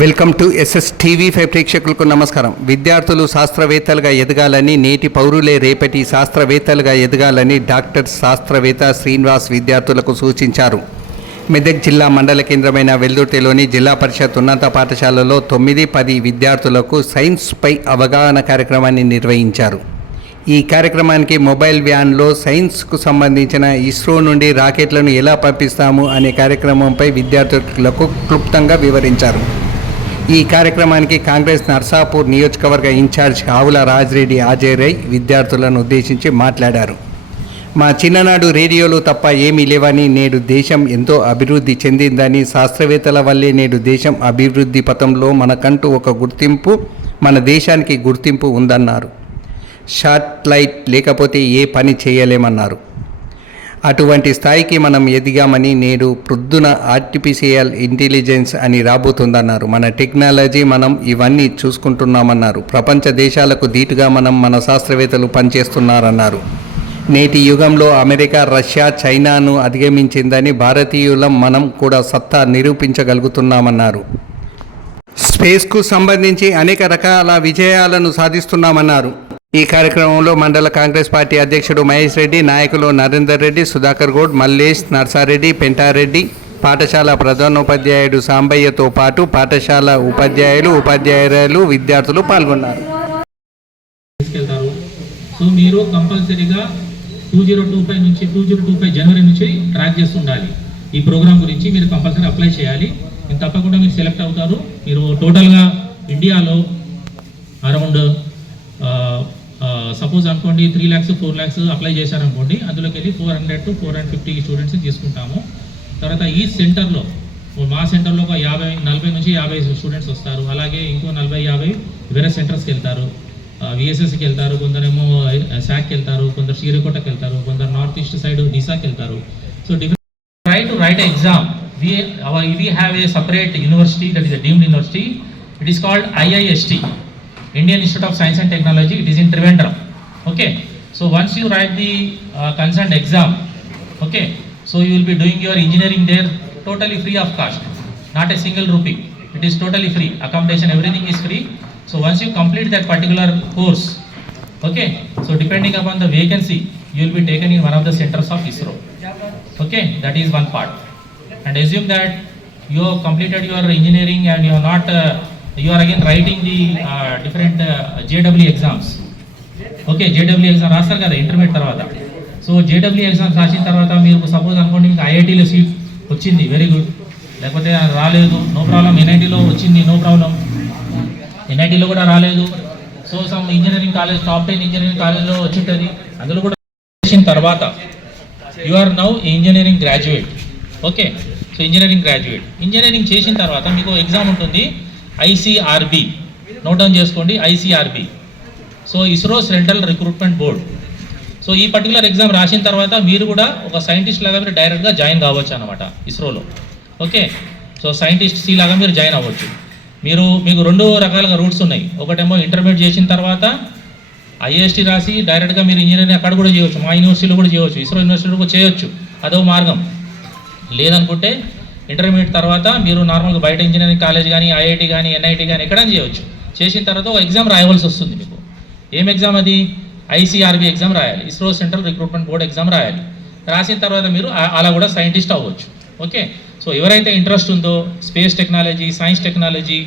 Welcome to SSTV5 ప్రేక్షకులకు నమస్కారం. విద్యార్థులు శాస్త్రవేత్తలుగా ఎదగాలని, నేటి పౌరులే రేపటి శాస్త్రవేత్తలుగా ఎదగాలని డాక్టర్ శాస్త్రవేత్త శ్రీనివాస్ విద్యార్థులకు సూచించారు. మెదక్ జిల్లా మండల కేంద్రమైన వెల్దుర్తిలోని జిల్లా పరిషత్ ఉన్నత పాఠశాలలో 9-10 విద్యార్థులకు సైన్స్పై అవగాహన కార్యక్రమాన్ని నిర్వహించారు. ఈ కార్యక్రమానికి మొబైల్ వ్యాన్లో సైన్స్కు సంబంధించిన ఇస్రో నుండి రాకెట్లను ఎలా పంపిస్తాము అనే కార్యక్రమంపై విద్యార్థులకు క్లుప్తంగా వివరించారు. ఈ కార్యక్రమానికి కాంగ్రెస్ నర్సాపూర్ నియోజకవర్గ ఇన్ఛార్జ్ ఆవుల రాజిరెడ్డి హాజరై విద్యార్థులను ఉద్దేశించి మాట్లాడారు. మా చిన్ననాడు రేడియోలు తప్ప ఏమీ లేవని, నేడు దేశం ఎంతో అభివృద్ధి చెందిందని, శాస్త్రవేత్తల వల్లే నేడు దేశం అభివృద్ధి పథంలో మనకంటూ ఒక గుర్తింపు, మన దేశానికి గుర్తింపు ఉందన్నారు. శాటిలైట్ లేకపోతే ఏ పని చేయలేమన్నారు. అటువంటి స్థాయికి మనం ఎదిగామని, నేడు ప్రొద్దున ఆర్టిఫిషియల్ ఇంటెలిజెన్స్ అని రాబోతుందన్నారు. మన టెక్నాలజీ, మనం ఇవన్నీ చూసుకుంటున్నామన్నారు. ప్రపంచ దేశాలకు ధీటుగా మన శాస్త్రవేత్తలు పనిచేస్తున్నారన్నారు. నేటి యుగంలో అమెరికా, రష్యా, చైనాను అధిగమించిందని, భారతీయులం మనం కూడా సత్తా నిరూపించగలుగుతున్నామన్నారు. స్పేస్కు సంబంధించి అనేక రకాల విజయాలను సాధిస్తున్నామన్నారు. ఈ కార్యక్రమంలో మండల కాంగ్రెస్ పార్టీ అధ్యక్షుడు మహేష్ రెడ్డి, నాయకులు నరేందర్ రెడ్డి, సుధాకర్ గౌడ్, మల్లేష్, నర్సారెడ్డి, పెంటారెడ్డి, పాఠశాల ప్రధానోపాధ్యాయుడు సాంబయ్యతో పాటు పాఠశాల ఉపాధ్యాయులు, ఉపాధ్యాయురాలు, విద్యార్థులు పాల్గొన్నారు. సో మీరు కంపల్సరీగా 2025 నుంచి 2025 జనవరి నుంచి ట్రాక్ చేస్తుండాలి. ఈ ప్రోగ్రామ్ గురించి మీరు కంపల్సరీ అప్లై చేయాలి. తప్పకుండా మీరు సెలెక్ట్ అవుతారు. మీరు టోటల్గా ఇండియాలో అరౌండ్ సపోజ్ అనుకోండి 3 lakhs 4 lakhs అప్లై చేశారనుకోండి, అందులోకి వెళ్ళి 400 to 450 స్టూడెంట్స్ తీసుకుంటాము. తర్వాత ఈ సెంటర్లో, మా సెంటర్లో ఒక 40 నుంచి 50 స్టూడెంట్స్ వస్తారు. అలాగే ఇంకో 40-50 వేరే సెంటర్స్కి వెళ్తారు. VSSకి వెళ్తారు, కొందరేమో శాక్కి వెళ్తారు, కొందరు శ్రీహరికోటకి వెళ్తారు, కొందరు నార్త్ ఈస్ట్ సైడ్ డిసాకి వెళ్తారు. So try to right exam. We have a separate university, that is a deemed university. It is called IIST, Indian Institute of Science and Technology. It is in Trivandrum. Okay, so once you write the concerned exam, okay, so you will be doing your engineering there totally free of cost, not a single rupee. It is totally free, accommodation, everything is free. So once you complete that particular course, okay, so depending upon the vacancy, you will be taken in one of the centers of ISRO. Okay, that is one part. And assume that you have completed your engineering and you are not you are again writing the different JEE exams. Okay, JEE exam రాస్తారు కదా intermediate తర్వాత. So JEE exams రాసిన తర్వాత మీరు suppose అనుకోండి మీకు IITలో seat వచ్చింది, very good. లేకపోతే రాలేదు, నో ప్రాబ్లం. NITలో వచ్చింది, నో ప్రాబ్లం. NITలో కూడా రాలేదు. So some engineering college, top 10 engineering కాలేజ్లో వచ్చి ఉంటుంది, అందులో కూడా చేసిన తర్వాత you are now engineering graduate. Okay, so engineering graduate. Engineering చేసిన తర్వాత మీకు ఎగ్జామ్ ఉంటుంది, ICRB. నోట్ డౌన్ చేసుకోండి, ICRB. So ISRO central recruitment board. So ఈ పర్టికులర్ ఎగ్జామ్ రాసిన తర్వాత మీరు కూడా ఒక సైంటిస్ట్ లాగా మీరు డైరెక్ట్గా జాయిన్ కావచ్చు అనమాట ఇస్రోలో. ఓకే, సో సైంటిస్ట్ సి లాగా మీరు జాయిన్ అవ్వచ్చు. మీకు 2 రకాలుగా రూట్స్ ఉన్నాయి. ఒకటేమో ఇంటర్మీడియట్ చేసిన తర్వాత IIST రాసి డైరెక్ట్గా మీరు ఇంజనీరింగ్ అక్కడ కూడా చేయవచ్చు, మా యూనివర్సిటీలో కూడా చేయవచ్చు, ఇస్రో యూనివర్సిటీలో కూడా చేయొచ్చు, అదో మార్గం. లేదనుకుంటే ఇంటర్మీడియట్ తర్వాత మీరు నార్మల్గా బయట ఇంజనీరింగ్ కాలేజ్ కానీ, IIT కానీ, NIT కానీ ఎక్కడైనా చేయవచ్చు. చేసిన తర్వాత ఒక ఎగ్జామ్ రాయవలసి వస్తుంది మీకు. ఏం ఎగ్జామ్ అది? ICRB ఎగ్జామ్ రాయాలి, ISRO central recruitment board exam రాయాలి. రాసిన తర్వాత మీరు అలా కూడా సైంటిస్ట్ అవ్వచ్చు. ఓకే, సో ఎవరైతే ఇంట్రెస్ట్ ఉందో space technology, science technology,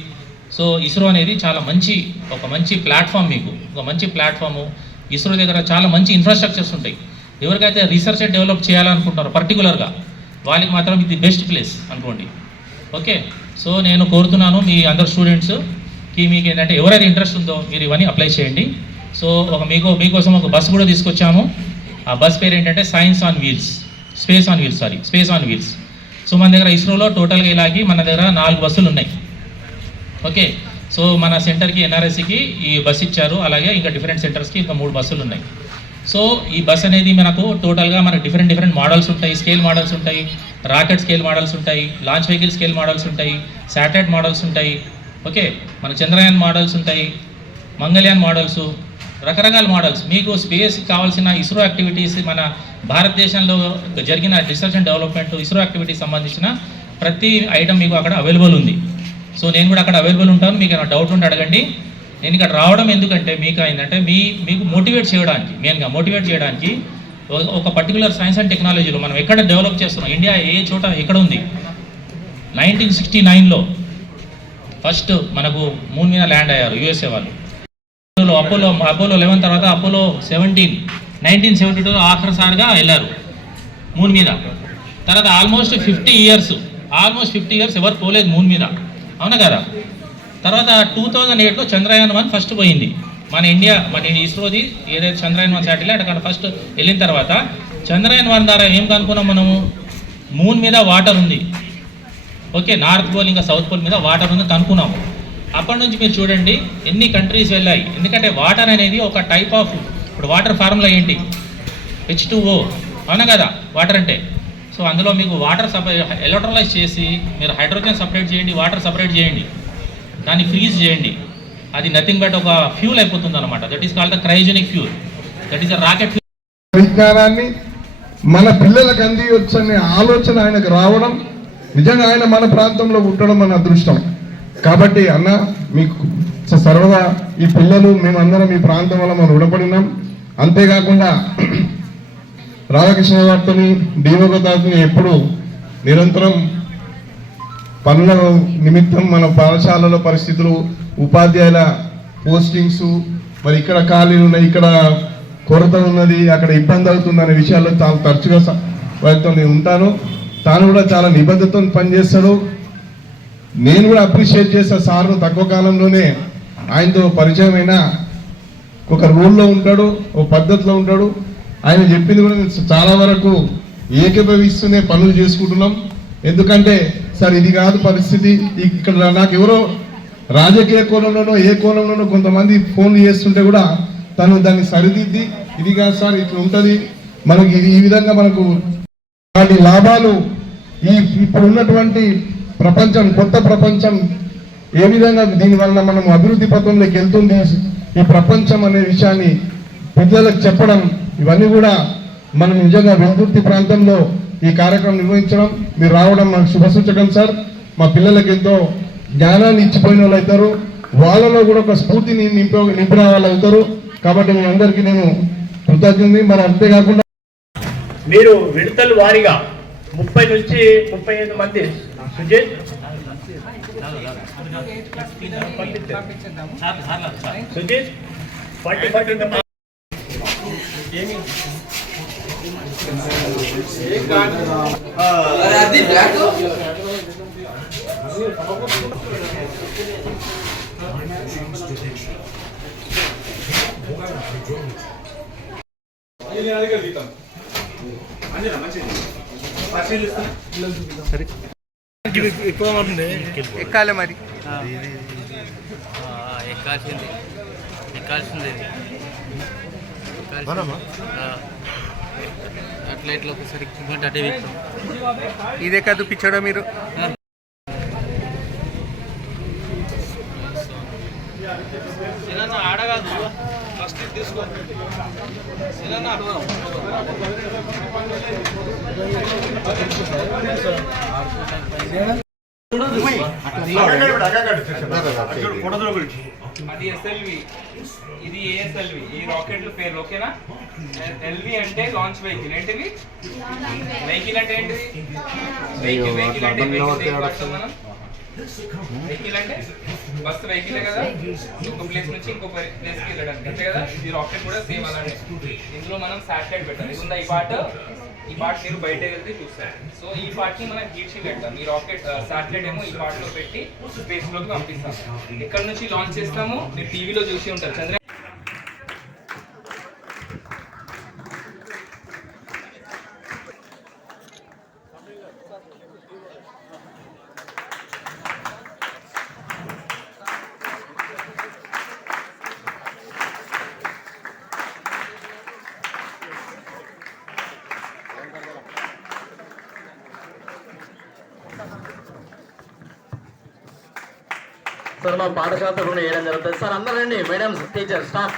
so ISRO అనేది చాలా ఒక మంచి ప్లాట్ఫామ్, మీకు ఒక మంచి ప్లాట్ఫాము. ఇస్రో దగ్గర చాలా మంచి ఇన్ఫ్రాస్ట్రక్చర్స్ ఉంటాయి. ఎవరికైతే రీసెర్చ్ డెవలప్ చేయాలనుకుంటారో పర్టికులర్గా వాళ్ళకి మాత్రం ఇది బెస్ట్ ప్లేస్ అనుకోండి. ఓకే, సో నేను కోరుతున్నాను మీ అందరు స్టూడెంట్స్కి, మీకు ఏంటంటే ఎవరైతే ఇంట్రెస్ట్ ఉందో మీరు ఇవన్నీ అప్లై చేయండి. సో మీకోసం ఒక బస్సు కూడా తీసుకొచ్చాము. ఆ బస్ పేరు ఏంటంటే స్పేస్ ఆన్ వీల్స్. సో మన దగ్గర ఇస్రోలో టోటల్గా ఇలాగి మన దగ్గర 4 బస్సులు ఉన్నాయి. ఓకే, సో మన సెంటర్కి NRSకి ఈ బస్ ఇచ్చారు, అలాగే ఇంకా డిఫరెంట్ సెంటర్స్కి ఇంకా 3 బస్సులు ఉన్నాయి. సో ఈ బస్ అనేది మనకు టోటల్గా మనకు డిఫరెంట్ మోడల్స్ ఉంటాయి, స్కేల్ మోడల్స్ ఉంటాయి, రాకెట్ స్కేల్ మోడల్స్ ఉంటాయి, లాంచ్ వెహికల్ స్కేల్ మోడల్స్ ఉంటాయి, శాటిలైట్ మోడల్స్ ఉంటాయి. ఓకే, మన చంద్రయాన్ మోడల్స్ ఉంటాయి, మంగళయాన్ మోడల్స్, రకరకాల మోడల్స్. మీకు స్పేస్ కావాల్సిన ఇస్రో యాక్టివిటీస్, మన భారతదేశంలో జరిగిన research and development, ISRO activities సంబంధించిన ప్రతి ఐటమ్ మీకు అక్కడ అవైలబుల్ ఉంది. సో నేను కూడా అక్కడ అవైలబుల్ ఉంటాను, మీకు ఏమైనా డౌట్ ఉంటే అడగండి. నేను ఇక్కడ రావడం ఎందుకంటే మీకు ఏంటంటే మీకు మోటివేట్ చేయడానికి, మెయిన్గా మోటివేట్ చేయడానికి ఒక పర్టికులర్ సైన్స్ అండ్ టెక్నాలజీలో మనం ఎక్కడ డెవలప్ చేస్తున్నాం, ఇండియా ఏ చోట ఎక్కడ ఉంది. 1969లో ఫస్ట్ మనకు మూన్ మీద ల్యాండ్ అయ్యారు యూఎస్ఏ వాళ్ళు. అపోలో 11 తర్వాత అపోలో 17 1972 ఆఖరిసారిగా వెళ్ళారు మూన్ మీద. తర్వాత ఆల్మోస్ట్ 50 ఇయర్స్ ఎవరు పోలేదు మూన్ మీద, అవునా కదా. తర్వాత 2008లో చంద్రయాన్ 1 ఫస్ట్ పోయింది మన ఇస్రోది, ఏదైతే చంద్రయాన్ 1 శాటిలైట్ అక్కడ ఫస్ట్ వెళ్ళిన తర్వాత చంద్రయాన్ 1 ద్వారా ఏం కనుక్కున్నాం మనము, మూన్ మీద వాటర్ ఉంది, ఓకే, నార్త్ పోల్ ఇంకా సౌత్ పోల్ మీద వాటర్ ఉంది కనుక్కున్నాము. అప్పటి నుంచి మీరు చూడండి ఎన్ని కంట్రీస్ వెళ్ళాయి, ఎందుకంటే వాటర్ అనేది ఒక టైప్ ఆఫ్, ఇప్పుడు వాటర్ ఫార్ములా ఏంటి, H2O, అవునా కదా వాటర్ అంటే. సో అందులో మీకు వాటర్ ఎలక్ట్రోలైజ్ చేసి మీరు హైడ్రోజన్ సపరేట్ చేయండి, వాటర్ సపరేట్ చేయండి, దాన్ని ఫ్రీజ్ చేయండి, అది నథింగ్ బట్ ఒక ఫ్యూల్ అయిపోతుంది అనమాట. That is called the cryogenic fuel, that is the rocket fuel. విజ్ఞానాన్ని మన పిల్లలకు అందించనే ఆలోచన ఆయనకు రావడం, నిజంగా ఆయన మన ప్రాంతంలో పుట్టడం మన అదృష్టం. కాబట్టి అన్న మీకు సర్వదా ఈ పిల్లలు మేమందరం ఈ ప్రాంతం వల్ల మనం రుణపడినాం. అంతేకాకుండా రాధాకృష్ణ గారితోని దీవగతాన్ని ఎప్పుడు నిరంతరం పనుల నిమిత్తం మన పాఠశాలలో పరిస్థితులు, ఉపాధ్యాయుల పోస్టింగ్స్, మరి ఇక్కడ ఖాళీలు ఉన్నాయి, ఇక్కడ కొరత ఉన్నది, అక్కడ ఇబ్బంది అవుతుంది అనే విషయాల్లో చాలా తరచుగా వారితో నేను ఉంటాను. తాను కూడా చాలా నిబద్ధతతో పనిచేస్తాడు. నేను కూడా అప్రిషియేట్ చేస్తా సార్ను. తక్కువ కాలంలోనే ఆయనతో పరిచయం అయినా ఒక రూల్లో ఉంటాడు, ఒక పద్ధతిలో ఉంటాడు. ఆయన చెప్పింది కూడా చాలా వరకు ఏకీభవిస్తూనే పనులు చేసుకుంటున్నాం. ఎందుకంటే సార్ ఇది కాదు పరిస్థితి, ఇక్కడ నాకు ఎవరో రాజకీయ కోణంలోనో ఏ కోణంలోనో కొంతమంది ఫోన్లు చేస్తుంటే కూడా తను దాన్ని సరిదిద్ది ఇది కాదు సార్ ఇట్లా ఉంటుంది, మనకి ఈ విధంగా మనకు వాటి లాభాలు ఇప్పుడు ఉన్నటువంటి ప్రపంచం, కొత్త ప్రపంచం ఏ విధంగా దీనివల్ల మనం అభివృద్ధి పథంలోకి వెళ్తుంది ఈ ప్రపంచం అనే విషయాన్ని పిల్లలకు చెప్పడం, ఇవన్నీ కూడా మనం నిజంగా వెల్దుర్తి ప్రాంతంలో ఈ కార్యక్రమం నిర్వహించడం, మీరు రావడం మనకు శుభసూచకం సార్. మా పిల్లలకి ఎంతో జ్ఞానాన్ని ఇచ్చిపోయిన వాళ్ళు అవుతారు, వాళ్ళలో కూడా ఒక స్ఫూర్తిని నింపిన వాళ్ళు అవుతారు. కాబట్టి మీ అందరికీ నేను కృతజ్ఞతని. మరి అంతేకాకుండా మీరు విడతల వారీగా 30 నుంచి 35 మంది సుజిత్ సుజిత్ 40 ఎక్కాలి మరి ఎక్కాల్సిందే అట్లా ఇట్లా ఒకసారి అటే ఇదే కాదు పిచ్చోడా మీరు. ఆడగాదు ఫస్ట్ తీసుకో అది ఎస్ఎల్వి, ఇది ఏఎస్ఎల్వి, ఈ రాకెట్ల పేర్లు ఓకేనా. ఎల్వి అంటే లాంచ్ వెహికల్. ఏంటిది వెహికల్ అంటే ఏంటిది, వెహికల్ అంటే మనం వెహికల్ అంటే బస్సు వెహికలే కదా, ఒక ప్లేస్ నుంచి ఇంకో ప్లేస్కి వెళ్ళడానికి అంతే కదా. ఇది రాకెట్ కూడా సేమ్ అలానే. ఇందులో మనం శాటిలైట్ పెట్టాలి. ఇది ఉందా ఈ పార్ట్ మీరు బయట వెళ్తే చూస్తారు. సో ఈ పార్ట్ ని మనం హీట్ షీట్ పెడతాం. ఈ రాకెట్ శాటిలైట్ ఏమో ఈ పార్ట్ లో పెట్టి స్పేస్ లోకి పంపిస్తాం. ఇక్కడ నుంచి లాంచ్ చేస్తాము. మీరు టీవీలో చూసి ఉంటారు చంద్ర. సార్ మా పాఠశాల తరఫున వేయడం జరుగుతుంది సార్. అందరూ రండి, madam, teacher, staff.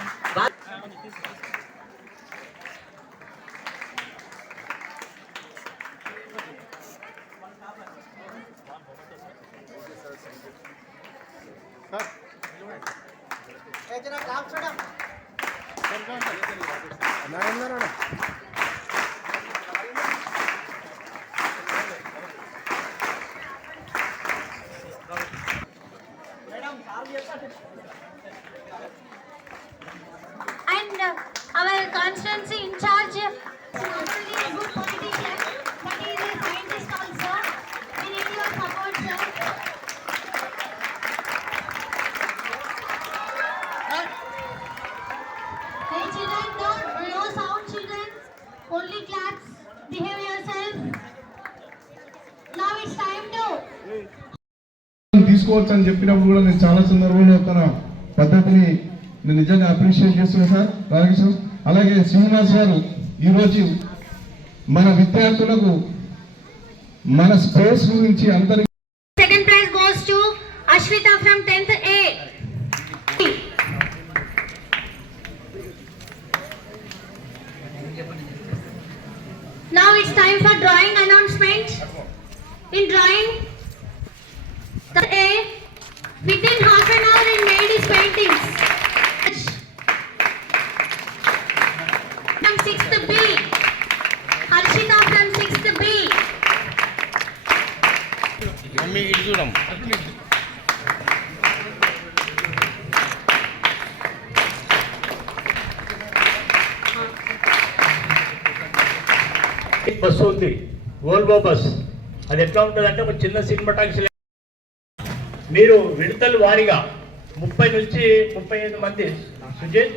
And our constituency in charge not only a good politician but he is a scientist also. We need your support, sir. Hey children, no sound children, only claps. Behave yourself. Now it's time to తీసుకోవచ్చు అని చెప్పినప్పుడు కూడా నేను చాలా సందర్భంలో తన పద్ధతిని నేను నిజంగా అప్రిషియేట్ చేస్తున్నాను సార్ రామకృష్ణ. అలాగే శ్రీనివాస్ గారు ఈరోజు మన విద్యార్థులకు మన స్పేస్ గురించి అందరి second prize goes to Ashwita from 10th A. Now it's time for drawing announcement. In drawing, the A within half an hour he made his paintings. From 6th B, Harshita from 6th B. Mummy ఇటు చూడం bus ఉంది, Volvo bus. అది ఎట్లా ఉంటుంది అంటే ఒక చిన్న cinema taxi. మీరు విడతలు వారీగా 30 నుంచి 35 మంది సుజిత్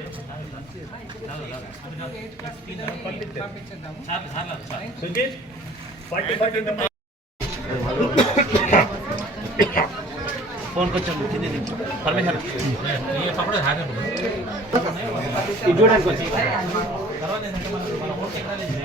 సుజిత్ 40 ఫోన్ కొంచెం పర్మిషన్ ఇది చూడండి కొంచెం. తర్వాత ఏంటంటే మనం ఓట్ టెక్నాలజీ